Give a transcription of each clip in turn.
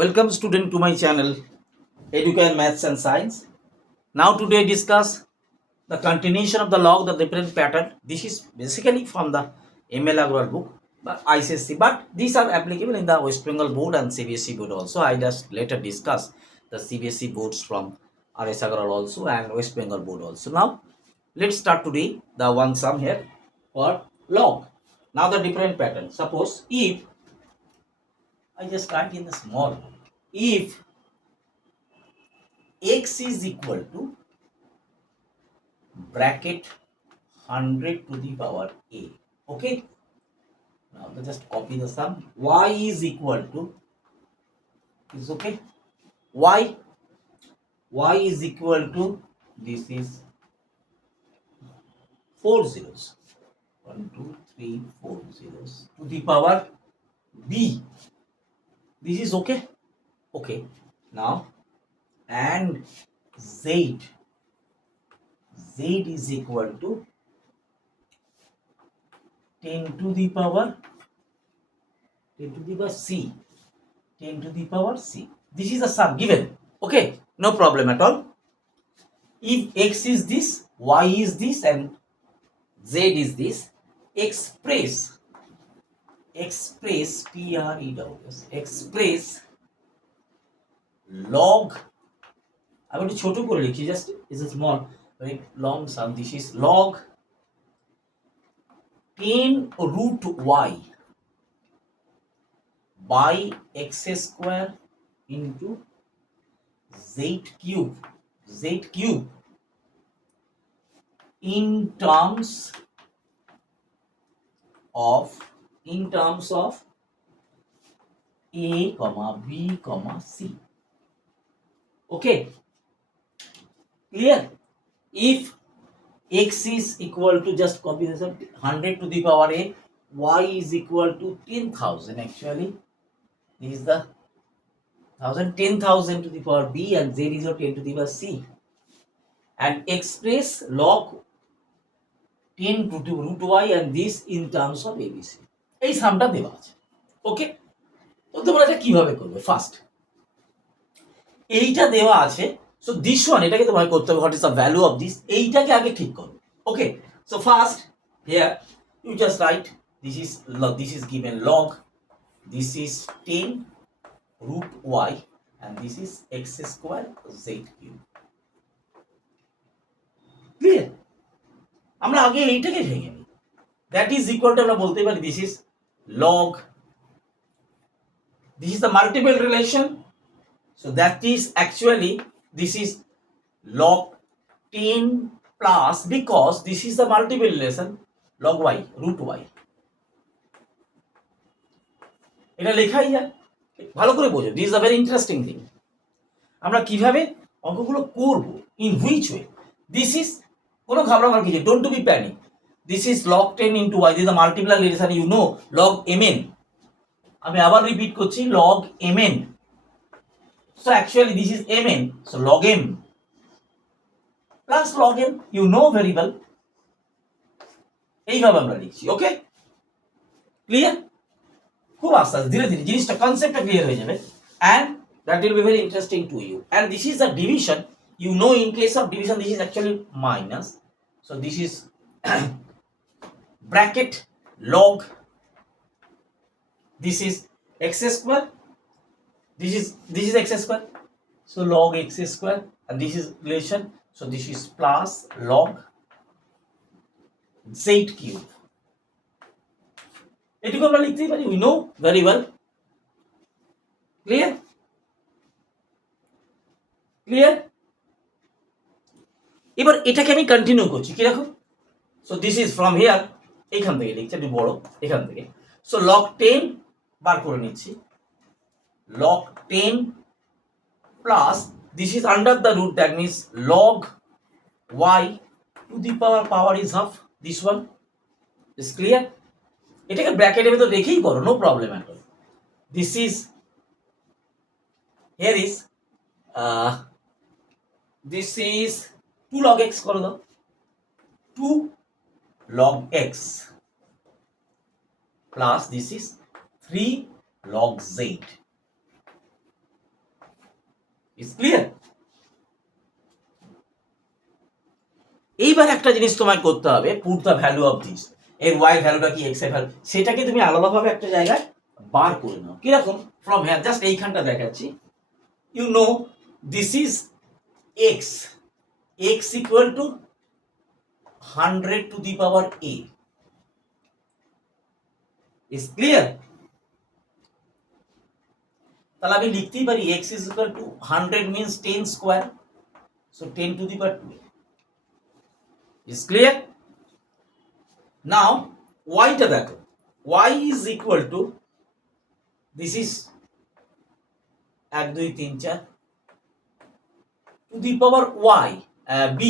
Welcome student to my channel Educate Maths and Science. Now today discuss the continuation of the log, the different pattern. This is basically from the ML Agrawal book, but ICSC, but these are applicable in the West Bengal board and CBSE board also. I just later discuss the CBSE boards from RS Agrawal also and West Bengal board also. Now let's start today the one sum here for log. Now the different pattern. Suppose if I just write in the small, if x is equal to bracket 100 to the power a. Okay, now just copy the sum. Y is equal to is okay. Y is equal to, this is 4 zeros, 1 2 3 4 zeros to the power b. This is okay. Okay, now and z is equal to 10 to the power 10 to the power c, 10 to the power c. This is the sum given. Okay, no problem at all. If x is this, y is this, and z is this, express express log. আমি একটু ছোট করে লিখি, just is a small very long sum. This is log 10 root y by x square into z cube in terms of a comma b comma c. Okay, clear? If x is equal to, just copy this, 100 to the power a, y is equal to 10,000. Actually this is the 10,000 to the power b, and z is 10 to the power c, and express log 10 to the root y and this in terms of abc. এই সামটা দেওয়া আছে। ওকে, তো তোমরা এটা কিভাবে করবে? First এইটা দেওয়া আছে, সো দিস ওয়ান, এটাকে তোমাকে করতে হবে, what is the value of this, এইটাকে আগে ঠিক করো। Okay, so first here you just write this is given log, this is 10 root y and this is x square z cube. Clear? আমরা আগে এইটাকে ভেঙে নিই। দ্যাট ইজ ইকুয়াল টু, আমরা বলতে পারি this is log, this is the multiple relation, so that is actually this is log 10 plus, because this is the multiple relation, log y root y. এটা লেখাই যায়, ভালো করে বোঝো। This is a very interesting thing. আমরা কিভাবে অঙ্কগুলো করব, in which way, this is, কোনো ঘাবড়াবার কিছু, don't to be panic. This is log 10 into y, this is the multiplier relation, you know log mn। আমি আবার রিপিট করছি, log mn, so actually this is mn, so log m plus log n, you know very well, এইভাবে আমরা লিখছি। ওকে, clear? খুব আস্তে আস্তে ধীরে ধীরে জিনিসটা, কনসেপ্টটা ক্লিয়ার হয়ে যাবে, and that will be very interesting to you. And this is the division, you know, in case of division this is actually minus, so this is bracket log, this is x square, this is x square, so log x square, and this is relation, so this is plus log z cube. এটুকু আমরা লিখতেই পারি, we know very well. Clear? এবার এটাকে আমি continue করছি, কি রাখো, so this is from here, এইখান থেকে লিখছি একটু বড়, এখান থেকে, সো log 10 বার করে নিচ্ছি, log 10 plus this is under the root, that means log y to the power is half, this one is clear? এটাকে ব্র্যাকেটের ভিতর রেখেই করো, no problem at all. This is, here is this is 2 log x করে দাও, 2 log x plus this is 3 log z, is clear? এইবার একটা জিনিস তোমায় করতে হবে, put the value of this, এর ওয়াই ভ্যালুটা কি এক্স এর ভ্যালু, সেটাকে তুমি আলাদাভাবে একটা জায়গায় বার করে নাও। কিরকম? ফ্রম হ্যাঁ, জাস্ট এইখানটা দেখাচ্ছি। You know this is X, X equal to 100 to the power a. Is clear? তাহলে আমি লিখতেই পারি x is equal to 100 means 10 square, so 10 to the power 2. Is clear? Now y টা দেখো, y is equal to, this is 1 2 3 4 to the power y, b,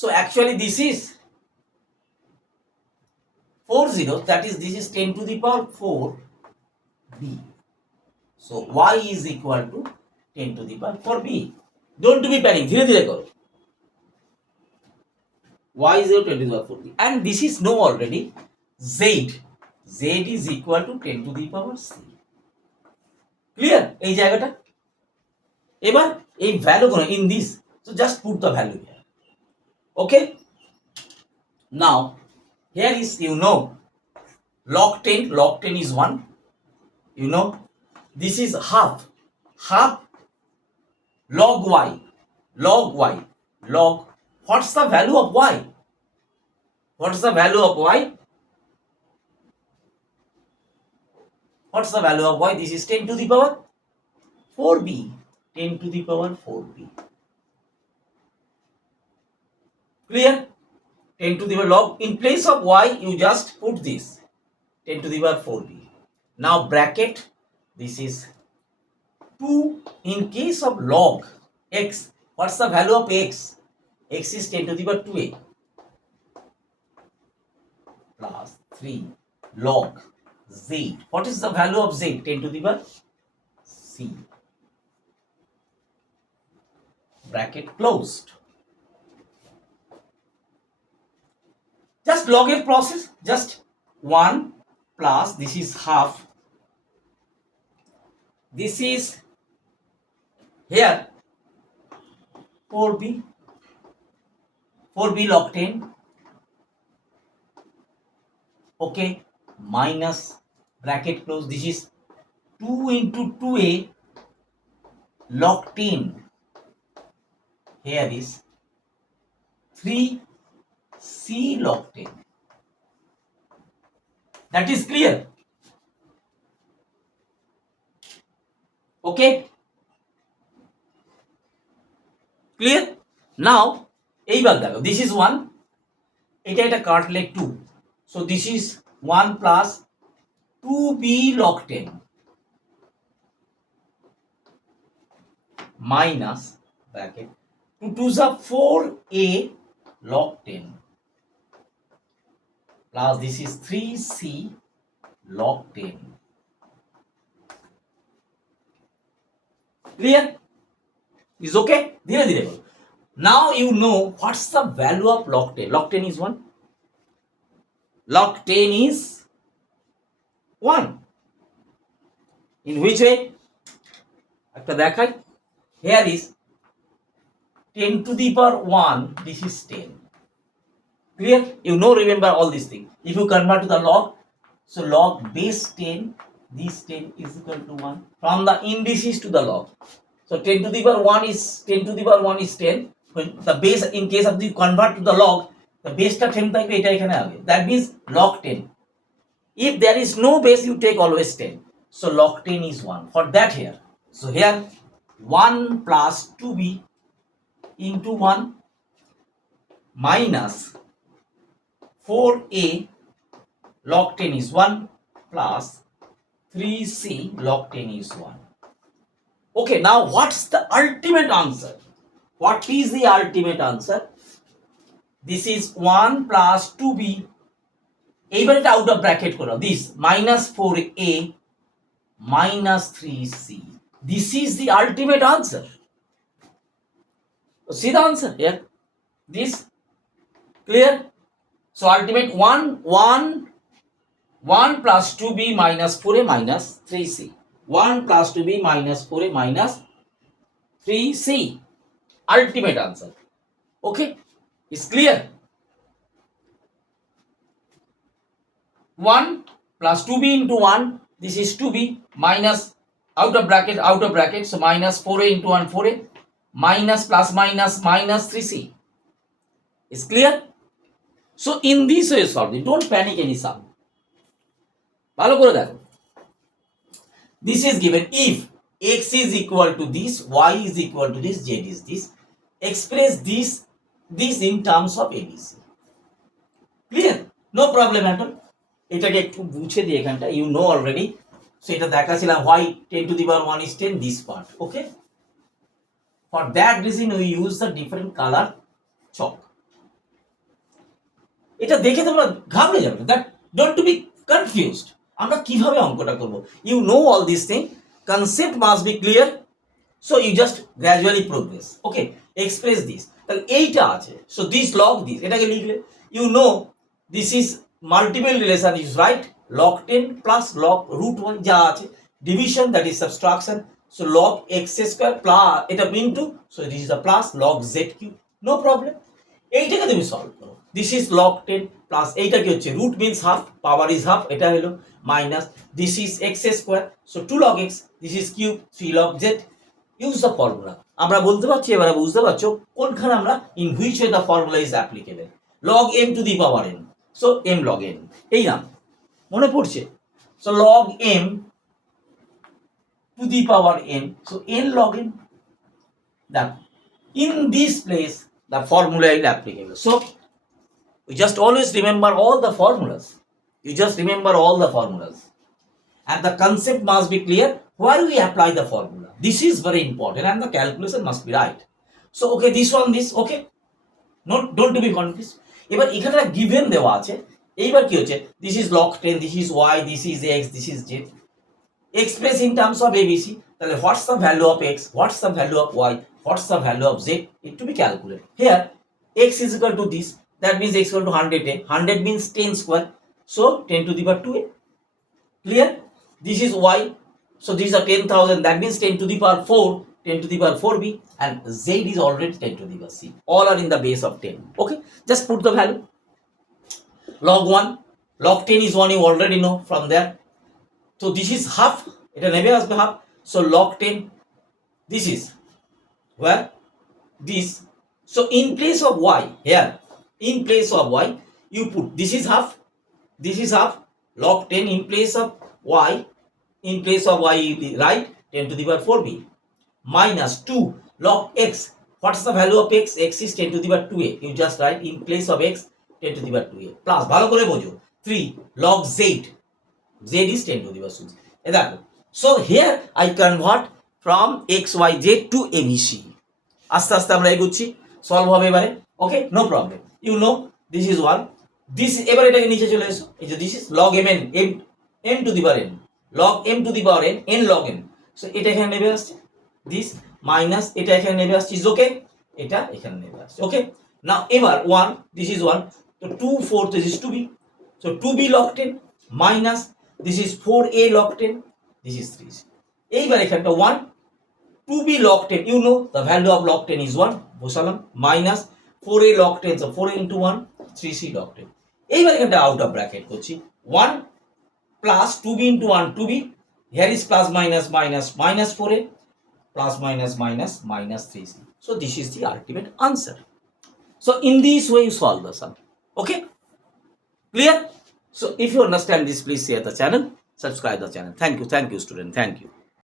so actually this is 4 zeros, that is this is 10 to the power 4 b. So y is equal to 10 to the power 4b. Don't be panic, ধীরে ধীরে করো। y is equal to 10 to the power 4b, and this is known already, z is equal to 10 to the power c. Clear এই জায়গাটা? এবার এই value গুলো in this, so just put the value here. Okay, now here is, you know, log 10 is 1, you know, this is half log y, log what's the value of y? What's the value of y? What's the value of y? This is 10 to the power 4b, 10 to the power 4b. Clear? 10 to the power log, in place of y you just put this 10 to the power 4b. Now bracket, this is 2, in case of log x, what's the value of x? X is 10 to the power 2a plus 3 log z, what is the value of z? 10 to the power c, bracket closed. Just log এর process, just 1 plus, this is half, this is here 4b log 10, okay, minus bracket close, this is 2 into 2a log 10, here is 3c log 10. That is clear? Okay, clear? Now এইবার দেখো, this is 1, এটা কাটলে 2, so this is 1 plus 2b log 10 minus bracket 2 2s are 4a log 10 plus this is 3c log 10. Clear? Is okay? ধীরে ধীরে বলো। Now you know what's the value of log 10. Log 10 is 1. Log 10 is 1. In which way? একটা দেখাই, here is 10 to the power 1, this is 10. Clear? You know, remember all these things. If you convert to the log, so log base 10, this 10 is equal to 1. From the indices to the log. So 10 to the power 1 is 10 to the power 1 is 10. When the base, in case of the convert to the log, the base টা 10 থাকবে, এটা এখানে আসবে. That means log 10. If there is no base, you take always 10. So log 10 is 1. For that here, so here 1 plus 2b into 1 minus 4a log 10 is 1 plus 3c log 10 is 1. Okay, now what's the ultimate answer? What is the ultimate answer? This is 1 plus 2b, এইবার এটা out of bracket করো, this minus 4a minus 3c. This is the ultimate answer. See the answer here? This clear? So ultimate 1 plus 2b minus 4a minus 3c. 1 plus 2b minus 4a minus 3C. Ultimate answer. Okay, it's clear. 1 plus 2b into 1, this is 2b minus outer bracket, so minus 4a into 1, 4a, minus plus minus minus 3c. Is clear? So in this way solve it. Don't panic any sum. ভালো করে দেখো. This is given if x is equal to this, y is equal to this, z is this. Express this in terms of ABC. Clear? No problem at all. এটাকে একটু বুঝে দিই এখানটা, you know already. So এটা দেখাছিলাম why 10 to the power 1 is 10, this part. Okay? For that reason we use the different color chalk. এটা দেখে তোমরা ঘাবড়ে যাবে, that don't to be confused. আমরা কিভাবে অঙ্কটা করব, you know all this thing, concept must be clear, so you just gradually progress. Okay, express this, তাহলে এইটা আছে, সো দিস লগ দিস, এটাকে লিখলে you know this is multiple relation is right, log 10 plus log root 1 যা আছে, division that is subtraction, so log X square plus এটা into, so this is the plus log Z cube, no problem. এইটাকে তুমি solve করো, this is log 10 plus এইটা কি হচ্ছে, root means half, power is half, এটা হলো minus this is x square, so 2 log x, this is cube 3 log z, use the formula. আমরা বলতে পারছি, এবারে বুঝতে পারছো কোনখানে আমরা, in which way the formula is applicable, log m to the power n, so m log n, এই নাম মনে পড়ছে, so log m to the power n, so n log n, that in this place the formula is applicable. So you just always remember all the formulas. You just remember all the formulas. And the concept must be clear where we apply the formula. This is very important and the calculation must be right. So okay, this one, this, okay. Don't be confused. এবার এখানে একটা given দেওয়া আছে, এইবার কি হচ্ছে, this is log 10, this is y, this is x, this is z. Express in terms of ABC. তাহলে what's the value of x, what's the value of y, what's the value of z, it to be calculated. Here x is equal to this, that means x equal to 100a, 100 means 10 square, so 10 to the power 2a. Clear? This is y, so these are 10,000, that means 10 to the power 4, 10 to the power 4b, and z is already 10 to the power c. All are in the base of 10. Okay, just put the value. Log 1, log 10 is 1, you already know from there. So this is half, এটা নেবে আসবে half, so log 10, this is where this, so in place of y, here in place of y you put this is half, this is half, log 10 in place of y, in place of y you write 10 to the power 4b, minus 2 log x, what's the value of x, x is 10 to the power 2a, you just write in place of x 10 to the power 2a, plus ভালো করে বোঝো 3 log z, z is 10 to the power 6, দেখো, so here I convert from x y z to abc, আস্তে আস্তে আমরা এগোচ্ছি, solve হবে এবারে, okay, no problem, you know this is 1, this, এবারে এটাকে নিচে চলে এসো, এই যে this is log mn, m to the power n, log m to the power n, n log n, so এটা এখানে নেমে আসছে, দিস মাইনাস এটা এখানে নেমে আসছে, ইজ ওকে, এটা এখানে নেমে আসছে, ওকে। নাও এবার 1, দিস ইজ 1, তো 2 4, this is 2b, so 2b log 10 minus this is 4a log 10, this is 3c, এইবার এখানটা 1 2b log 10, you know the value of log 10 is 1, বসালাম, minus 4a log 10, so 4a into 1, 3c log 10, এইবার এখানটা out of bracket করছি, 1 plus 2b into 1, 2b, here is plus minus minus minus 4a, plus minus minus minus 3c, so this is the ultimate answer. So in this way you solve the sum, okay, clear? So if you understand this, please share the channel, subscribe the channel. Thank you student, thank you.